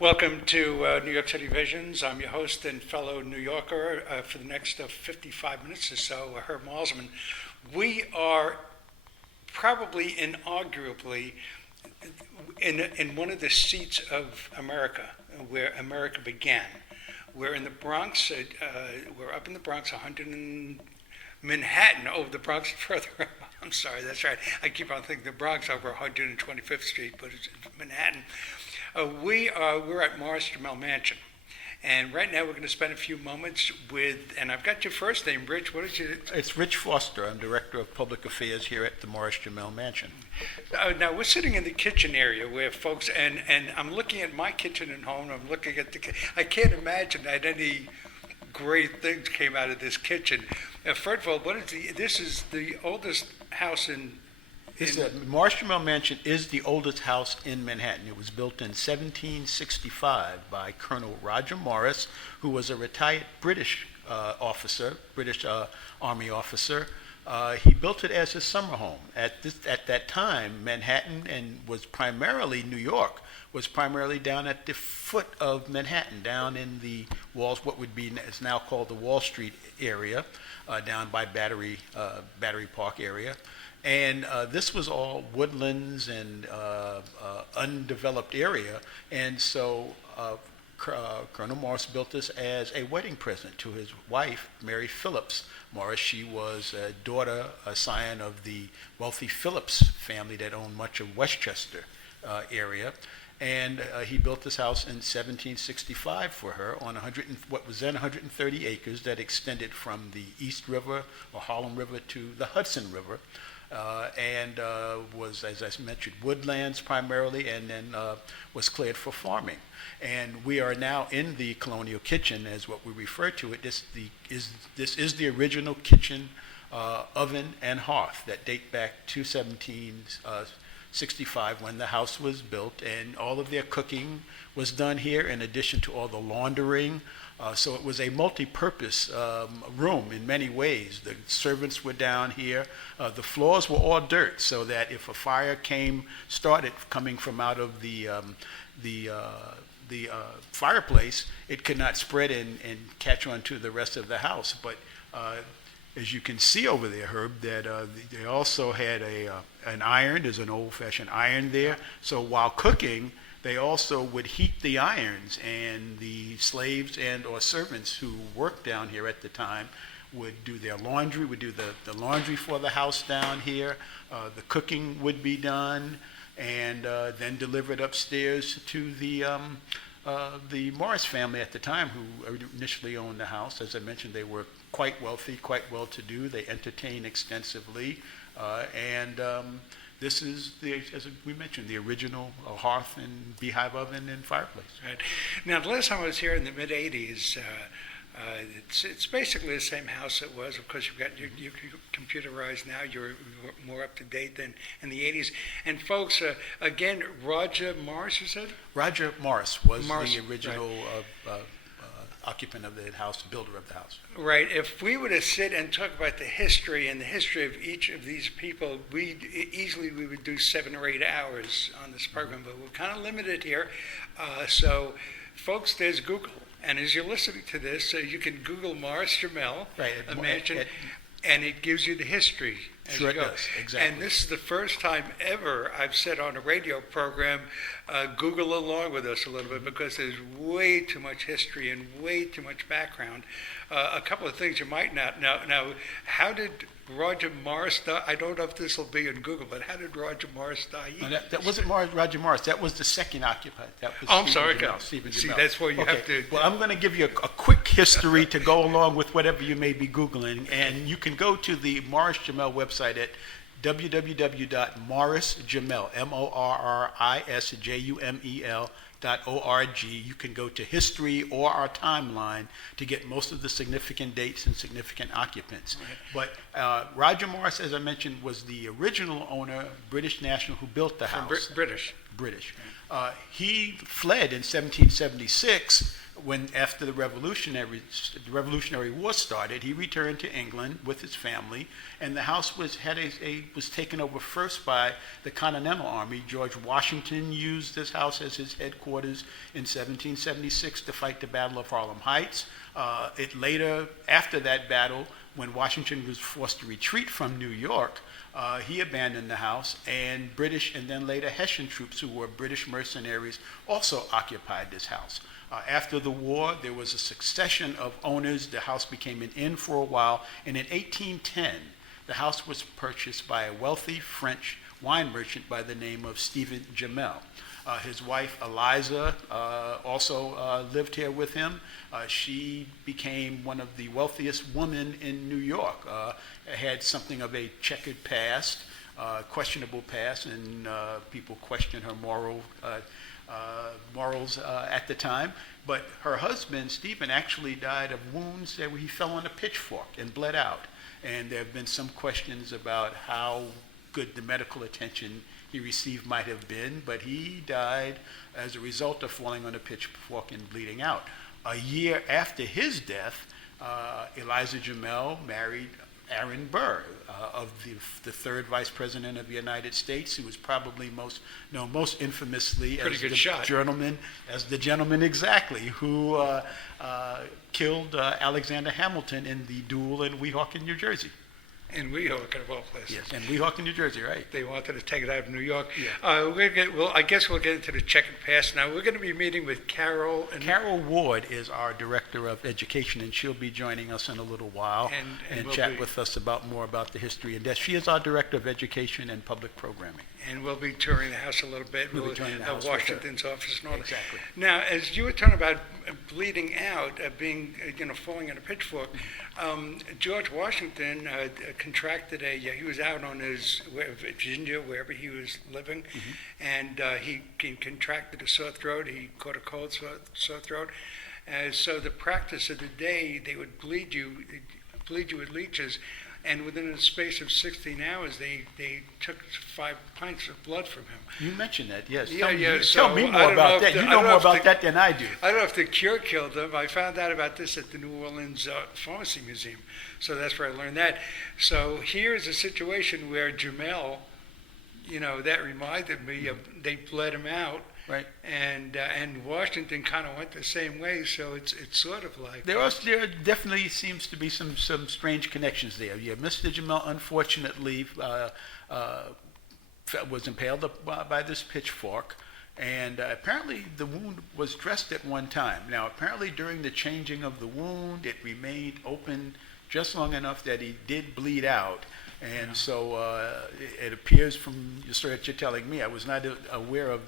Welcome to New York City Visions. I'm your host and fellow New Yorker for the next 55 minutes or so, Herb Malsman. We are probably inarguably in one of the seats of America, where America began. We're in the Bronx. We're up in the Bronx, 100 in Manhattan. Oh, the Bronx further up. I'm sorry, that's right. I keep on thinking the Bronx over 125th Street, but it's Manhattan. We're at Morris-Jumel Mansion, and right now we're going to spend a few moments with, and I've got your first name, Rich. What is it? It's Rich Foster. I'm Director of Public Affairs here at the Morris-Jumel Mansion. Now we're sitting in the kitchen area where folks, and I'm looking at my kitchen at home. I'm looking at I can't imagine that any great things came out of this kitchen. First of all, this is the oldest house in Morris-Jumel Mansion is the oldest house in Manhattan. It was built in 1765 by Colonel Roger Morris, who was a retired British Army officer. He built it as a summer home. At that time, Manhattan was primarily New York, was primarily down at the foot of Manhattan, down in the walls, what is now called the Wall Street area, down by Battery Park area. And this was all woodlands and undeveloped area. And so Colonel Morris built this as a wedding present to his wife, Mary Phillips Morris. She was a scion of the wealthy Phillips family that owned much of Westchester area. And he built this house in 1765 for her on what was then 130 acres that extended from the East River or Harlem River to the Hudson River. And was, as I mentioned, woodlands primarily, and then was cleared for farming. And we are now in the colonial kitchen, as what we refer to it. This is the original kitchen, oven, and hearth that date back to 1765 when the house was built, and all of their cooking was done here, in addition to all the laundering. So it was a multi-purpose room in many ways. The servants were down here. The floors were all dirt, so that if a fire started coming from out of the fireplace, it could not spread and catch on to the rest of the house. But as you can see over there, Herb, that they also had an iron. There's an old-fashioned iron there. So while cooking, they also would heat the irons, and the slaves and or servants who worked down here at the time would do their laundry, would do the laundry for the house down here. The cooking would be done, and then delivered upstairs to the Morris family at the time, who initially owned the house. As I mentioned, they were quite wealthy, quite well-to-do. They entertained extensively, and this is, as we mentioned, the original hearth and beehive oven and fireplace. Right. Now, the last time I was here in the mid-'80s, it's basically the same house it was. Of course, you've got you're computerized now. You're more up to date than in the '80s. And folks, again, Roger Morris, you said? Roger Morris was the original occupant of the house, builder of the house. Right. If we were to sit and talk about the history of each of these people, we would do 7 or 8 hours on this program, but we're kind of limited here. So, folks, there's Google. And as you're listening to this, you can Google Morris-Jumel Mansion, and it gives you the history. Sure, it does. Exactly. And this is the first time ever I've said on a radio program, Google along with us a little bit, because there's way too much history and way too much background. A couple of things you might not know. Now, how did Roger Morris die? I don't know if this will be in Google, but how did Roger Morris die? That wasn't Roger Morris. That was the second occupant. That was I'm sorry. Stephen See, Jumel. that's where you have to. Well, I'm going to give you a quick history to go along with whatever you may be Googling. And you can go to the Morris-Jumel website at www.morrisjumel, MORRISJUMEL.org. You can go to history or our timeline to get most of the significant dates and significant occupants. Right. But Roger Morris, as I mentioned, was the original owner, British national, who built the house. British. He fled in 1776 after the Revolutionary War started, he returned to England with his family, and the house was taken over first by the Continental Army. George Washington used this house as his headquarters in 1776 to fight the Battle of Harlem Heights. It later, after that battle, when Washington was forced to retreat from New York, he abandoned the house, and British and then later Hessian troops, who were British mercenaries, also occupied this house. After the war, there was a succession of owners. The house became an inn for a while, and in 1810, the house was purchased by a wealthy French wine merchant by the name of Stephen Jumel. His wife, Eliza, also lived here with him. She became one of the wealthiest women in New York, had something of a checkered past, questionable past, and people questioned her morals at the time. But her husband, Stephen, actually died of wounds that he fell on a pitchfork and bled out. And there have been some questions about how good the medical attention he received might have been, but he died as a result of falling on a pitchfork and bleeding out. A year after his death, Eliza Jumel married Aaron Burr, of the third Vice President of the United States, who was probably most infamously as the gentleman exactly who killed Alexander Hamilton in the duel in Weehawken, New Jersey. In Weehawken, of all places. Yes, in Weehawken, New Jersey, right. They wanted to take it out of New York. Yeah. I guess we'll get into the checkered past now. We're going to be meeting with Carol. Carol Ward is our Director of Education, and she'll be joining us in a little while and chat with us more about the history and death. She is our Director of Education and Public Programming. And we'll be touring the house a little bit. We'll be touring the house Washington's office and all that. Exactly. Now, as you were talking about bleeding out, falling on a pitchfork, George Washington contracted he was out on his Virginia, wherever he was living, and he contracted a sore throat. He caught a cold sore throat. So the practice of the day, they would bleed you with leeches. And within a space of 16 hours, they took 5 pints of blood from him. You mentioned that, yes. Tell me more about that. You know more about that than I do. I don't know if the cure killed him. I found out about this at the New Orleans Pharmacy Museum. So that's where I learned that. So here's a situation where Jumel, that reminded me of, they bled him out. Right. And Washington kind of went the same way, so it's sort of like there definitely seems to be some strange connections there. Yeah, Mr. Jumel unfortunately was impaled by this pitchfork, and apparently the wound was dressed at one time. Now, apparently during the changing of the wound, it remained open just long enough that he did bleed out. And so it appears from the story that you're telling me, I was not aware of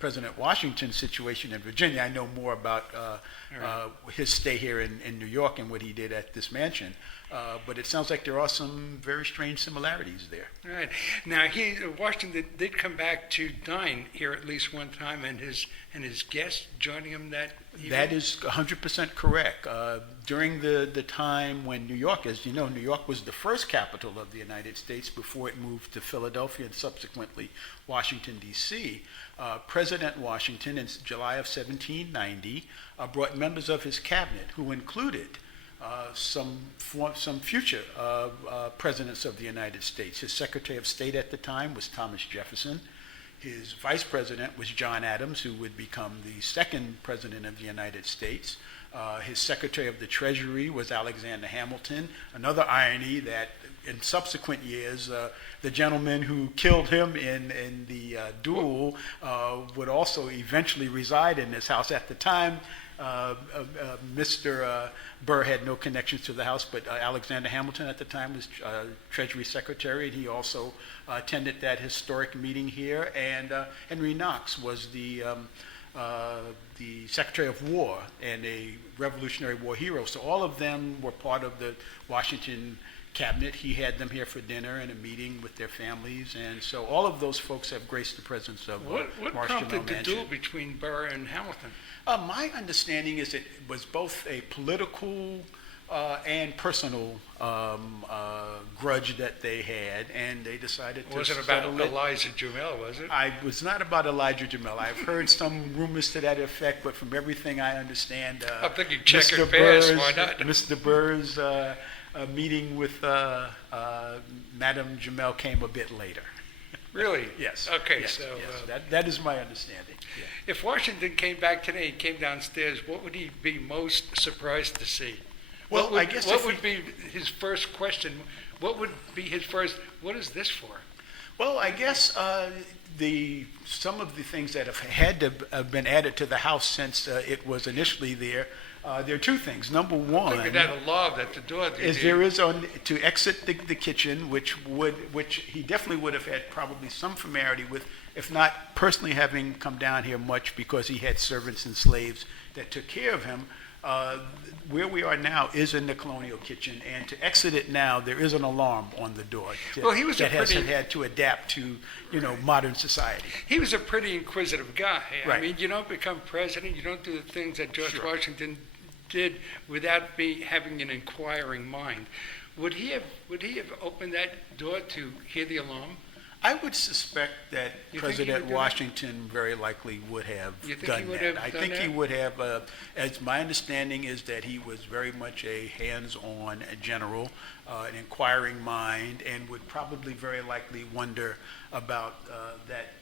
President Washington's situation in Virginia. I know more about his stay here in New York and what he did at this mansion. But it sounds like there are some very strange similarities there. Right. Now, Washington did come back to dine here at least one time, and his guests joining him that evening? That is 100% correct. During the time when New York, as you know, New York was the first capital of the United States before it moved to Philadelphia and subsequently Washington, D.C., President Washington in July of 1790 brought members of his cabinet who included some future presidents of the United States. His Secretary of State at the time was Thomas Jefferson. His vice president was John Adams, who would become the second president of the United States. His Secretary of the Treasury was Alexander Hamilton. Another irony that in subsequent years, the gentleman who killed him in the duel would also eventually reside in this house. At the time, Mr. Burr had no connections to the house, but Alexander Hamilton at the time was Treasury Secretary, and he also attended that historic meeting here. And Henry Knox was the Secretary of War and a Revolutionary War hero. So all of them were part of the Washington cabinet. He had them here for dinner and a meeting with their families, and so all of those folks have graced the presence of What prompted the duel between Burr and Hamilton? My understanding is it was both a political and personal grudge that they had, and they decided to It wasn't about settle it. Eliza Jumel, was it? I was not about Elijah Jumel. I've heard some rumors to that effect, but from everything I understand, I'm thinking checkered past, why not? Mr. Burr's meeting with Madame Jumel came a bit later. Really? Yes. Okay, yes, so yes. That is my understanding. Yeah. if Washington came back today and came downstairs, what would he be most surprised to see? Well, what would, I guess what if would be his first question? What would be his first? What is this for? Well, I guess some of the things that have had to have been added to the house since it was initially there. There are two things. Number one, I think it had a log at the door. there is on to exit the kitchen, which he definitely would have had probably some familiarity with, if not personally having come down here much because he had servants and slaves that took care of him. Where we are now is in the colonial kitchen, and to exit it now, there is an alarm on the door Well, he was that a has pretty- had to adapt to, modern society. He was a pretty inquisitive guy. I Right. mean, you don't become president, you don't do the things that George Sure. Washington did without having an inquiring mind. Would he have opened that door to hear the alarm? I would suspect that You think he President would do that? Washington very likely would have You think he done would that. have I done think he that? would have, as my understanding is that he was very much a hands-on general, an inquiring mind, and would probably very likely wonder about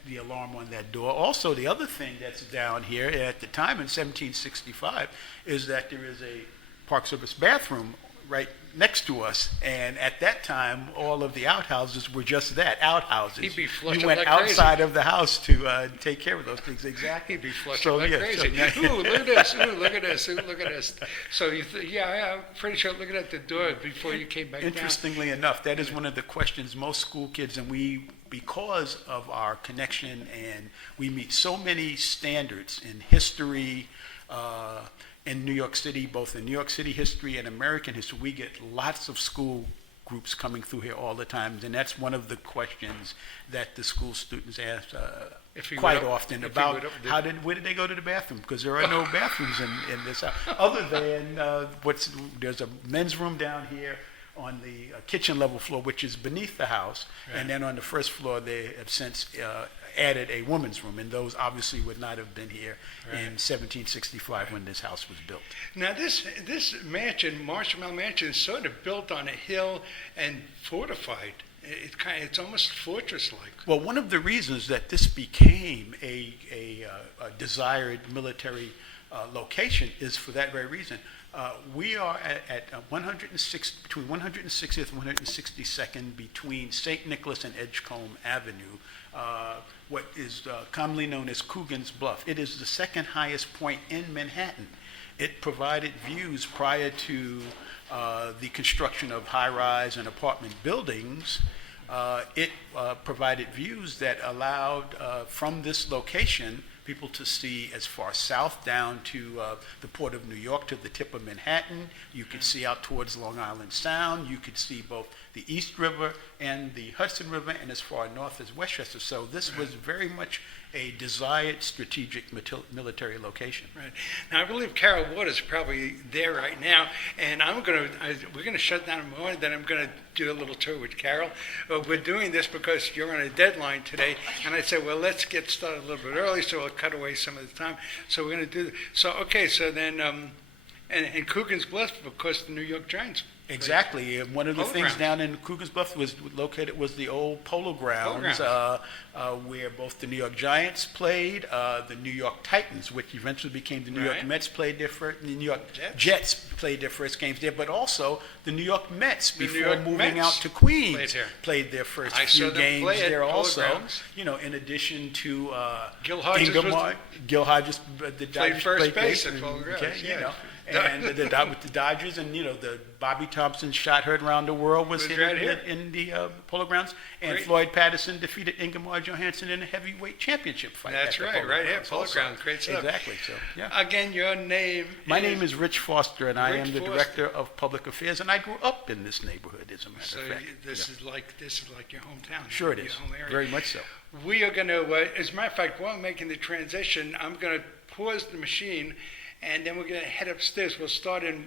the alarm on that door. Also, the other thing that's down here at the time in 1765 is that there is a Park Service bathroom right next to us, and at that time, all of the outhouses were just that, outhouses. He'd be flushing You went like crazy. outside of the house to take care of those things, exactly. He'd be flushing So, like yeah, crazy. so- Ooh, look at this. Ooh, look at this. Ooh, look at this. So I'm pretty sure looking at the door before you came back down. Interestingly enough, that is one of the questions most school kids, and because of our connection, and we meet so many standards in history, in New York City, both in New York City history and American history, we get lots of school groups coming through here all the time, and that's one of the questions that the school students ask If he quite would- often if he about would- where did they go to the bathroom, because there are no bathrooms in this house, other than there's a men's room down here on the kitchen level floor, which is beneath the house, Right. and then on the first floor they have since added a woman's room, and those obviously would not have been here in 1765 when this house was built. Now this mansion, Morris-Jumel Mansion, is sort of built on a hill and fortified. It's almost fortress-like. Well, one of the reasons that this became a desired military location is for that very reason. We are at 106 between 160th and 162nd between St. Nicholas and Edgecombe Avenue, what is commonly known as Coogan's Bluff. It is the second highest point in Manhattan. It provided views prior to the construction of high-rise and apartment buildings. It provided views that allowed, from this location, people to see as far south down to the Port of New York, to the tip of Manhattan. You could see out towards Long Island Sound. You could see both the East River and the Hudson River, and as far north as Westchester. So this was very much a desired strategic military location. Right. Now I believe Carol Waters is probably there right now, and we're gonna shut down in a moment. Then I'm gonna do a little tour with Carol. We're doing this because you're on a deadline today, and I said, well, let's get started a little bit early, so we'll cut away some of the time. So we're gonna do that. So okay, so then and Coogan's Bluff, of course, the New York Giants. Exactly. One of the Polo things grounds. down in Coogan's Bluff was the old polo grounds, where both the New York Giants played, the New York Titans, which eventually became the New York Right. Mets, played their first. The New York Jets. Jets played their first games there, but also the New York Mets, The New before York moving Mets out to Queens, played here. played their first I saw few them games play at there Polo also. Grounds. In addition to Gil Hodges Gil Hodges, the Dodgers first base base, at Polo Grounds, okay, yeah. and with the Dodgers, and the Bobby Thompson shot heard around the world was Was hit right here. in the Polo Grounds, and Great. Floyd Patterson defeated Ingemar Johansson in a heavyweight championship fight. That's at the right, Polo right here, Grounds Polo also. Grounds, great stuff. Exactly. So yeah. Again, your name. My name is Rich Foster, and I Rich am the Foster. director of public affairs, and I grew up in this neighborhood, as a matter So of fact. this Yeah. is like your hometown. Sure it your is, home area. very much so. We are going to, as a matter of fact, while I'm making the transition, I'm going to pause the machine, and then we're going to head upstairs. We'll start in,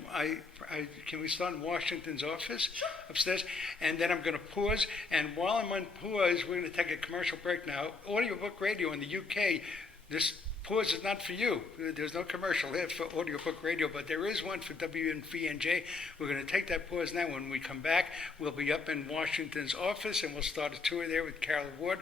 can we start in Washington's office upstairs? And then I'm going to pause, and while I'm on pause, we're going to take a commercial break now. Audiobook radio in the UK, this pause is not for you. There's no commercial here for audiobook radio, but there is one for WVNJ. We're going to take that pause now. When we come back, we'll be up in Washington's office, and we'll start a tour there with Carol Ward.